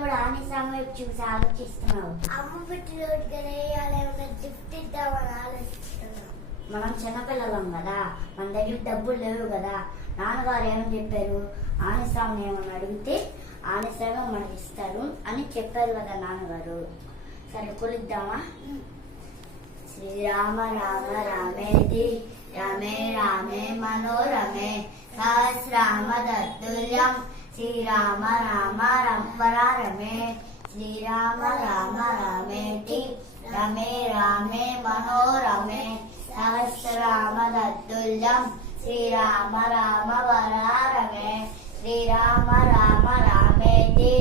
కూడా ఆనిసాము చూసి ఆలోచిస్తున్నావు? అమ్మ పుట్టినరోజు కదా ఏమైనా గిఫ్ట్ ఇద్దామని ఆలోచిస్తున్నాం. మనం చిన్నపిల్లలం కదా, మన దగ్గర డబ్బులు లేవు కదా. నాన్నగారు ఏమని చెప్పారు? ఆనిసాముని ఏమని అడిగితే ఆనిసామే మనకి ఇస్తారు అని చెప్పారు కదా నాన్నగారు. సరే కొలిద్దామా? శ్రీరామ రామ రామేతి రమే రామే మనోరమే సహస్రామ తత్తుల్యం శ్రీరామ రామ రంపరారమే. శ్రీరామ రామ రామేతి రమే రామే మనోరమే సహస్రామ తత్తుల్యం శ్రీరామ రామ వరారమే. శ్రీరామ రామ రామేతి